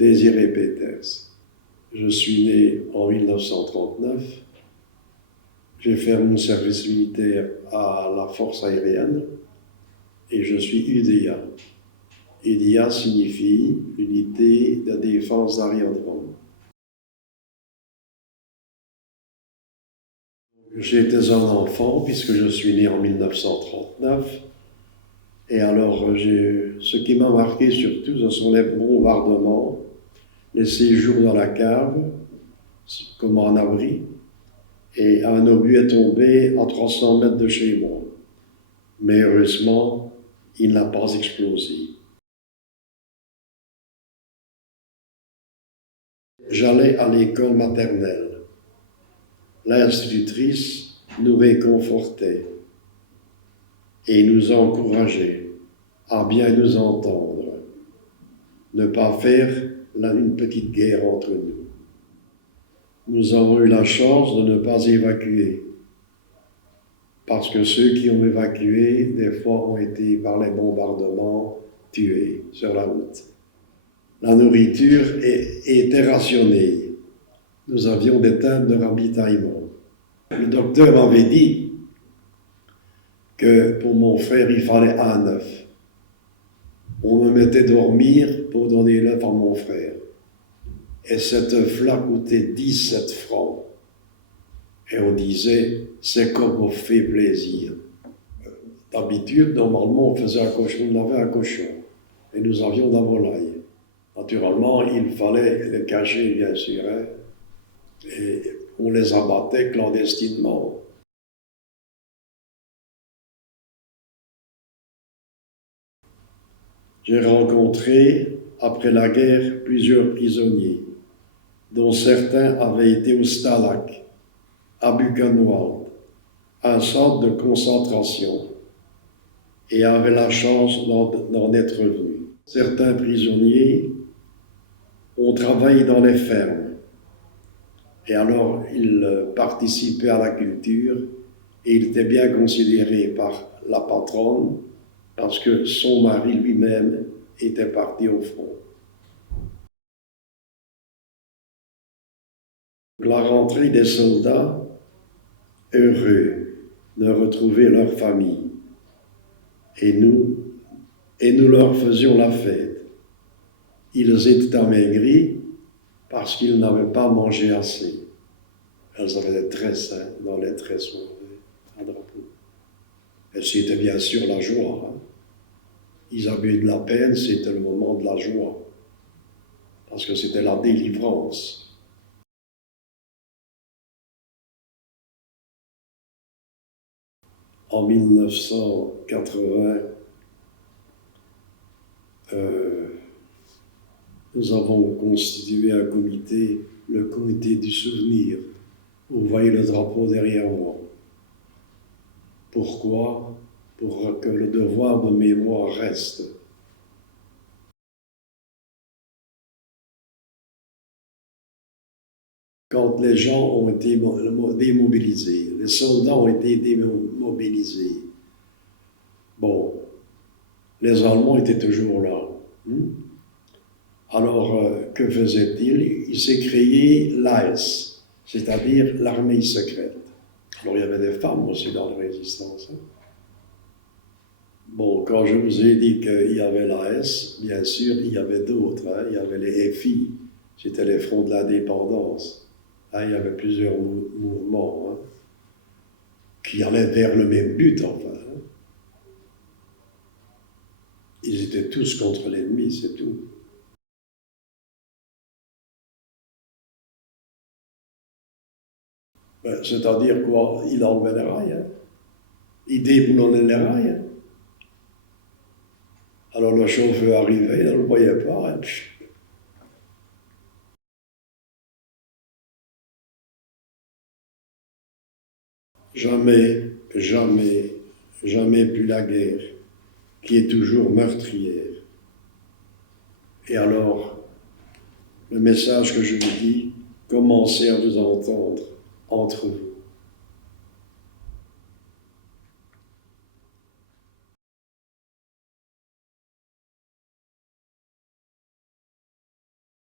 Désiré Peters. Je suis né en 1939. J'ai fait mon service militaire à la force aérienne et je suis UDA. UDA signifie Unité de défense d'Ariodrome. J'étais un enfant puisque je suis né en 1939. Et alors, ce qui m'a marqué surtout, ce sont les bombardements, les séjours dans la cave, comme en abri, et un obus est tombé à 300 mètres de chez moi. Mais heureusement, il n'a pas explosé. J'allais à l'école maternelle. L'institutrice nous réconfortait et nous encourageait à bien nous entendre, ne pas faire une petite guerre entre nous. Nous avons eu la chance de ne pas évacuer, parce que ceux qui ont évacué, des fois, ont été, par les bombardements, tués sur la route. La nourriture était rationnée. Nous avions des tentes de ravitaillement. Le docteur m'avait dit que pour mon frère, il fallait un œuf. On me mettait dormir pour donner l'œuf à mon frère. Et cet œuf-là coûtait 17 francs. Et on disait, c'est comme on fait plaisir. D'habitude, normalement, on faisait un cochon, on avait un cochon. Et nous avions de la volaille. Naturellement, il fallait les cacher, bien sûr. Hein, et on les abattait clandestinement. J'ai rencontré, après la guerre, plusieurs prisonniers, dont certains avaient été au Stalag, à Buchenwald, un centre de concentration, et avaient la chance d'en être venus. Certains prisonniers ont travaillé dans les fermes, et alors ils participaient à la culture, et ils étaient bien considérés par la patronne, parce que son mari lui-même était parti au front. La rentrée des soldats, heureux de retrouver leur famille, et nous leur faisions la fête. Ils étaient amaigris parce qu'ils n'avaient pas mangé assez. Elles avaient des tresses, hein, dans les tresses, un drapeau. Et c'était bien sûr la joie. Hein. Ils avaient eu de la peine, c'était le moment de la joie, parce que c'était la délivrance. En 1980, nous avons constitué un comité, le comité du souvenir. Vous voyez le drapeau derrière moi. Pourquoi? Pour que le devoir de mémoire reste. Quand les gens ont été démobilisés, les soldats ont été démobilisés, bon, les Allemands étaient toujours là. Alors, que faisait-il? Il s'est créé l'AS, c'est-à-dire l'armée secrète. Alors, il y avait des femmes aussi dans la résistance. Hein. Bon, quand je vous ai dit qu'il y avait l'AS, bien sûr, il y avait d'autres. Hein. Il y avait les FI, c'était les Fronts de l'Indépendance. Hein, il y avait plusieurs mouvements hein, qui allaient vers le même but, enfin. Hein. Ils étaient tous contre l'ennemi, c'est tout. Ben, c'est-à-dire quoi? Il enlevait les rails. Hein. Il déboulonnait les rails. Hein. Alors le chauffeur arrivait, il ne le voyait pas. Hein. Jamais, jamais, jamais plus la guerre, qui est toujours meurtrière. Et alors, le message que je vous dis, commencez à vous entendre entre vous.